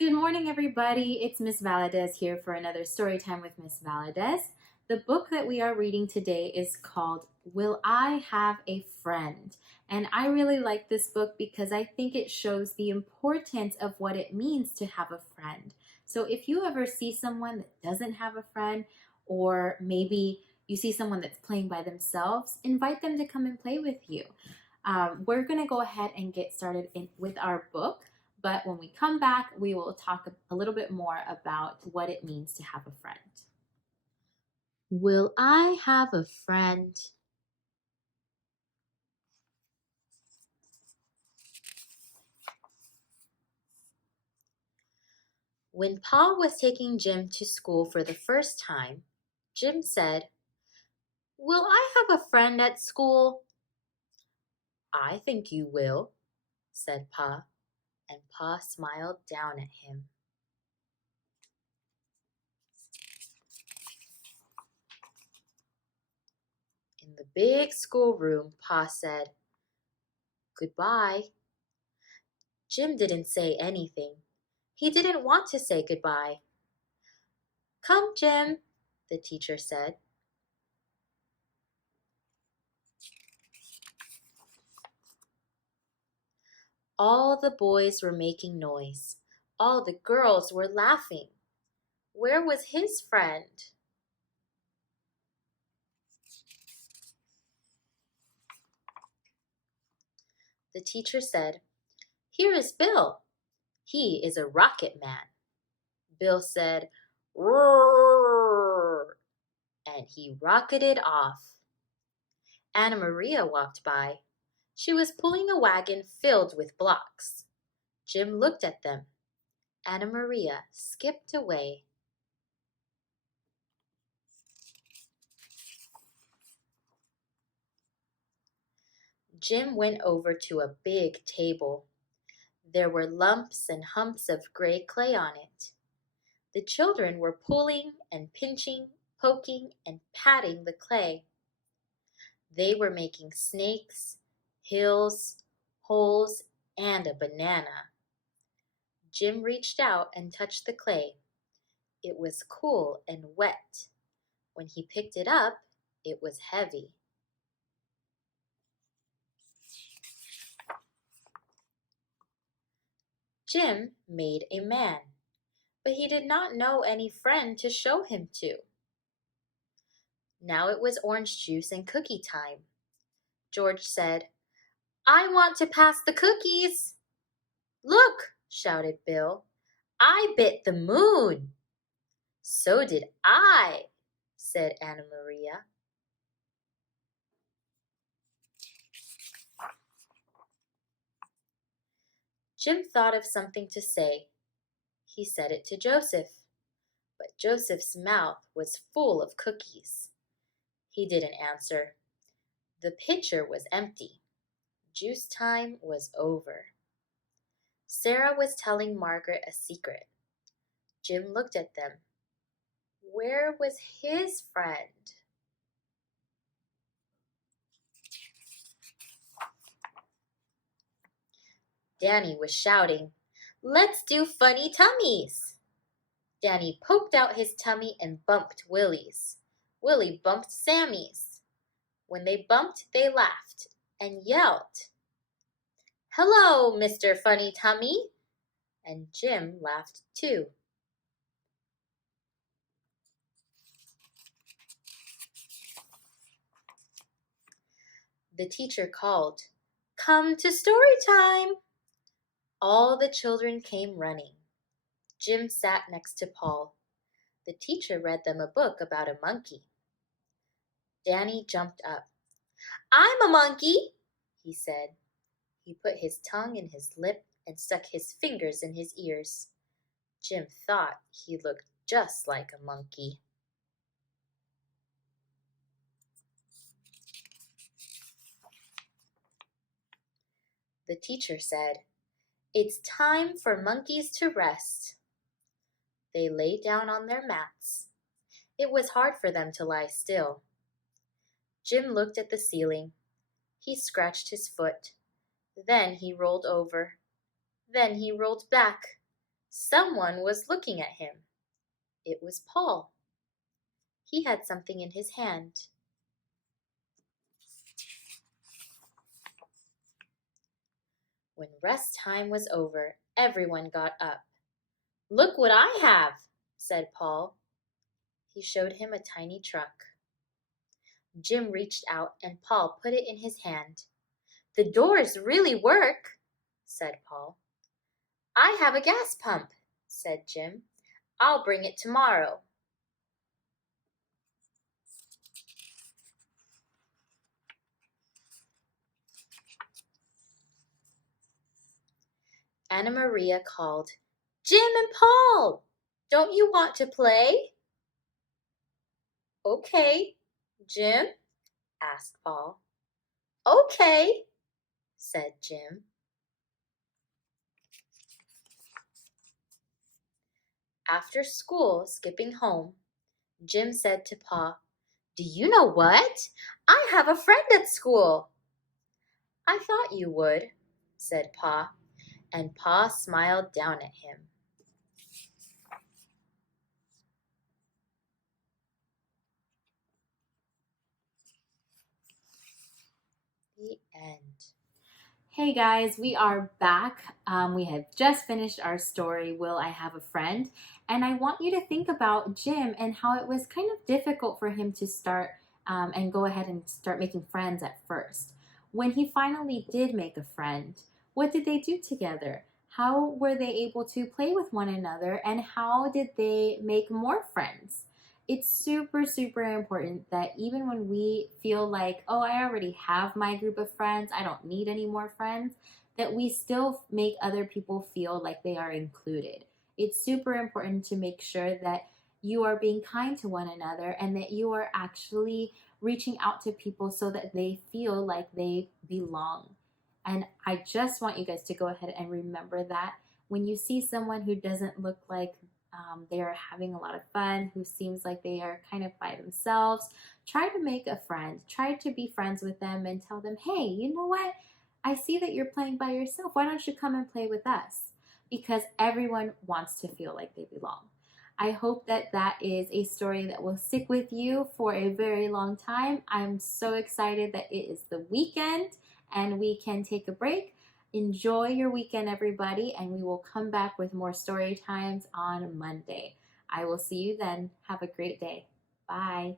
Good morning, everybody. It's Miss Valadez here for another story time with Miss Valadez. The book that we are reading today is called Will I Have a Friend? And I really like this book because I think it shows the importance of what it means to have a friend. So if you ever see someone that doesn't have a friend, or maybe you see someone that's playing by themselves, invite them to come and play with you. We're going to go ahead and get started with our book. But when we come back, we will talk a little bit more about what it means to have a friend. Will I have a friend? When Pa was taking Jim to school for the first time, Jim said, "Will I have a friend at school?" "I think you will," said Pa, and Pa smiled down at him. In the big schoolroom, Pa said, "Goodbye." Jim didn't say anything. He didn't want to say goodbye. "Come, Jim," the teacher said. All the boys were making noise. All the girls were laughing. Where was his friend? The teacher said, "Here is Bill. He is a rocket man." Bill said, "Roar," and he rocketed off. Anna Maria walked by. She was pulling a wagon filled with blocks. Jim looked at them. Anna Maria skipped away. Jim went over to a big table. There were lumps and humps of gray clay on it. The children were pulling and pinching, poking and patting the clay. They were making snakes, hills, holes, and a banana. Jim reached out and touched the clay. It was cool and wet. When he picked it up, it was heavy. Jim made a man, but he did not know any friend to show him to. Now it was orange juice and cookie time. George said, "I want to pass the cookies." "Look," shouted Bill, "I bit the moon." "So did I," said Anna Maria. Jim thought of something to say. He said it to Joseph, but Joseph's mouth was full of cookies. He didn't answer. The pitcher was empty. Juice time was over. Sarah was telling Margaret a secret. Jim looked at them. Where was his friend? Danny was shouting, "Let's do funny tummies." Danny poked out his tummy and bumped Willie's. Willie bumped Sammy's. When they bumped, they laughed and yelled, "Hello, Mr. Funny Tummy." And Jim laughed too. The teacher called, "Come to story time." All the children came running. Jim sat next to Paul. The teacher read them a book about a monkey. Danny jumped up. "I'm a monkey," he said. He put his tongue in his lip and stuck his fingers in his ears. Jim thought he looked just like a monkey. The teacher said, "It's time for monkeys to rest." They lay down on their mats. It was hard for them to lie still. Jim looked at the ceiling. He scratched his foot. Then he rolled over. Then he rolled back. Someone was looking at him. It was Paul. He had something in his hand. When rest time was over, everyone got up. "Look what I have," said Paul. He showed him a tiny truck. Jim reached out and Paul put it in his hand. "The doors really work," said Paul. "I have a gas pump," said Jim. "I'll bring it tomorrow." Anna Maria called, "Jim and Paul, don't you want to play?" "Okay, Jim?" asked Paul. "Okay," said Jim. After school, skipping home, Jim said to Pa, "Do you know what? I have a friend at school." "I thought you would," said Pa, and Pa smiled down at him. The end. Hey guys, we are back. We have just finished our story, Will I Have a Friend? And I want you to think about Jim and how it was kind of difficult for him to start and go ahead and start making friends at first. When he finally did make a friend, what did they do together? How were they able to play with one another and how did they make more friends? It's super, super important that even when we feel like, oh, I already have my group of friends, I don't need any more friends, that we still make other people feel like they are included. It's super important to make sure that you are being kind to one another and that you are actually reaching out to people so that they feel like they belong. And I just want you guys to go ahead and remember that when you see someone who doesn't look like they are having a lot of fun, who seems like they are kind of by themselves, try to make a friend. Try to be friends with them and tell them, hey, you know what? I see that you're playing by yourself. Why don't you come and play with us? Because everyone wants to feel like they belong. I hope that that is a story that will stick with you for a very long time. I'm so excited that it is the weekend and we can take a break. Enjoy your weekend, everybody, and we will come back with more story times on Monday. I will see you then. Have a great day. Bye.